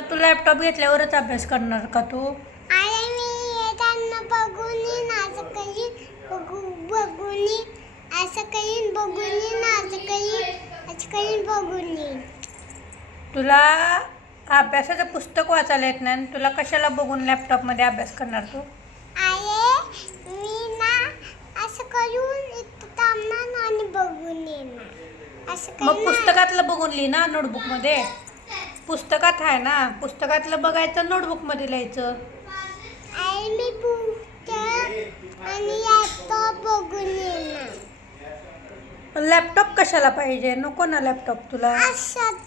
तू laptop घेतल्यावरच अभ्यास करणार का तू? आणि मी त्यांना बघून करीन बघू बघून येईन. असं करीन बघून येईन असं करीन असं करीन बघून येईन. तुला अभ्यासाचं पुस्तक वाचायला येत नाही आणि तुला कशाला बघून लॅपटॉपमध्ये अभ्यास करणार तू? आहे मी ना असं करून इथं थांबणार आणि बघून येणार असं मग पुस्तकातलं बघून लिही ना नोटबुकमध्ये पुस्तकात आहे ना पुस्तकातलं बघायचं नोटबुकमध्ये लिहायचं. मी पुस्तक आणि लॅपटॉप बघून येणार. लॅपटॉप कशाला पाहिजे? नको ना लॅपटॉप तुला.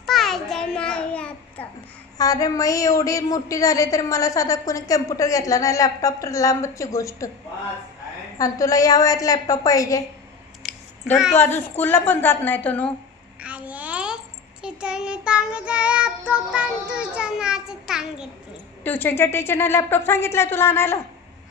पाहिजे ना लॅपटॉप अरे मग एवढी मोठी झाली तरी मला साधा कोणी कम्प्युटर घेतला नाही लॅपटॉप तर लांबची गोष्ट. आणि तुला या वयात लॅपटॉप पाहिजे. जर तू अजून स्कूलला पण जात नाही तनू. सांगितलं लॅपटॉप आणि सांगितले. ट्युशनच्या टीचरने लॅपटॉप सांगितलाय तुला आणायला?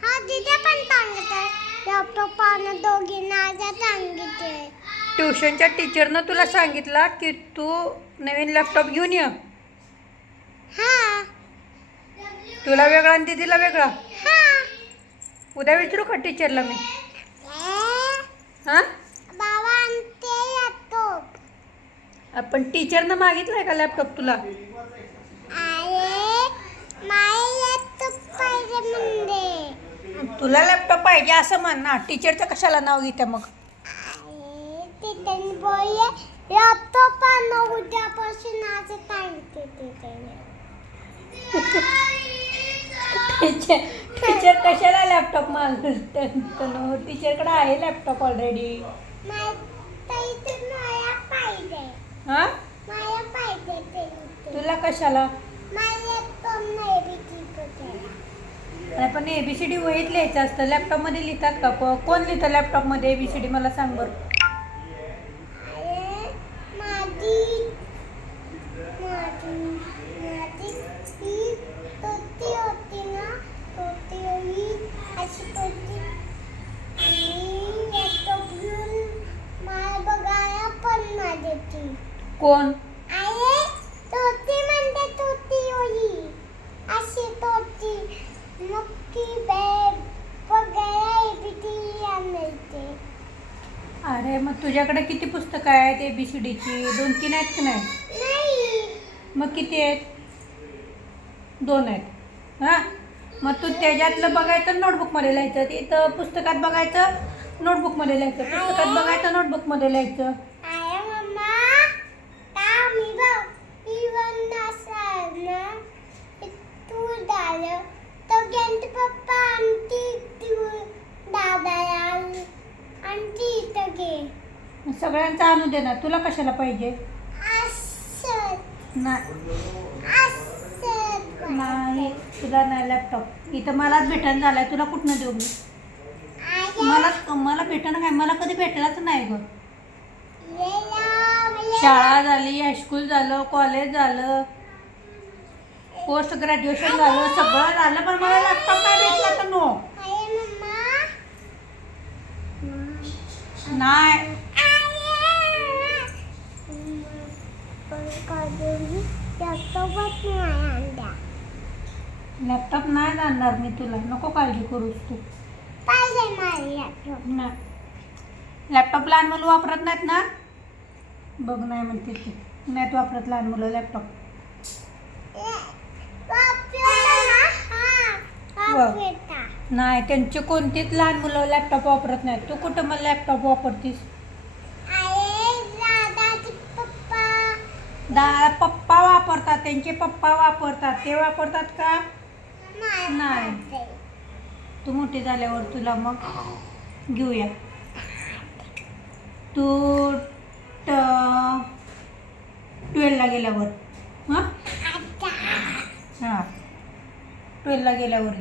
हा तिथे पण सांगितलं लॅपटॉप आणि दोघींना सांगितले. ट्युशनच्या टीचरनं तुला सांगितलं की तू नवीन लॅपटॉप घेऊन ये. हा. तुला वेगळा आणि दीदीला वेगळा? हा. उद्या विचारू का टीचरला मी? हां बाबा आणि ते आपण टीचरनं मागितलंय का लॅपटॉप तुला? तुला लॅपटॉप पाहिजे असं म्हण ना. टीचरचं कशाला नाव घेते मग? लॅपटॉप उद्यापासून तिथे टीचर टीचर कशाला लॅपटॉप मागतं टीचरकडे आहे लॅपटॉप ऑलरेडी माय ताईचं मला पाहिजे हां. तुला कशाला? लॅपटॉप पण ए बी सी डी वहीत लिहायचं असतं. लॅपटॉपमध्ये लिहितात का? कोण लिहितं लॅपटॉपमध्ये ए बी सी डी मला सांग बरं अरे माझी माझी माझी ही तोती होती ना तोती ही अशी तोती आणि लॅपटॉप घेऊन मला बघायला पण माझी ती कोण? अरे तोती म्हणते तोती होई. अशी तोती आणायचे अरे मग तुझ्याकडे किती पुस्तकं आहेत ए बी सी डीची दोन तीन आहेत की नाही? मग किती आहेत? दोन आहेत. हां? मग तू त्याच्यातलं बघायचं नोटबुकमध्ये लिहायचं. तिथं पुस्तकात बघायचं नोटबुकमध्ये लिहायचं. पुस्तकात बघायचं नोटबुकमध्ये लिहायचं आया मम्मा ता मी बघ इवन असं ना तू झालं तर गेंत पप्पा आणि तू दादाला आणि ती इथं घे सगळ्यांचा आणू दे ना तुला कशाला पाहिजे? नाही. तुला नाही लॅपटॉप इथं मलाच भेटण झालाय. तुला कुठनं देऊ मी? मला मला भेटणं काय? मला कधी भेटलाच नाही ग. शाळा झाली हायस्कूल झालं कॉलेज झालं पोस्ट ग्रॅज्युएशन झालं सगळं झालं पण मला लॅपटॉप नाही भेटला तर नो लॅपटॉपच नाही आणला लॅपटॉप नाही आणणार मी तुला. नको काळजी करूस तू. पाहिजे मला लॅपटॉप ना. लॅपटॉप लहान मुलं वापरत नाहीत ना? बघ नाही म्हणते ती. नाहीत वापरत लहान मुलं लॅपटॉप. नाही त्यांचे कोणतीच लहान मुलं लॅपटॉप वापरत नाहीत. तू कुठं मला लॅपटॉप वापरतीस अरे दादाची पप्पा दा पप्पा वापरतात त्यांचे पप्पा वापरतात. ते वापरतात का? नाही. तू मोठी झाल्यावर तुला मग घेऊया. तू ट ट्वेल्वला गेल्यावर. हां? हां. ट्वेल्वला गेल्यावर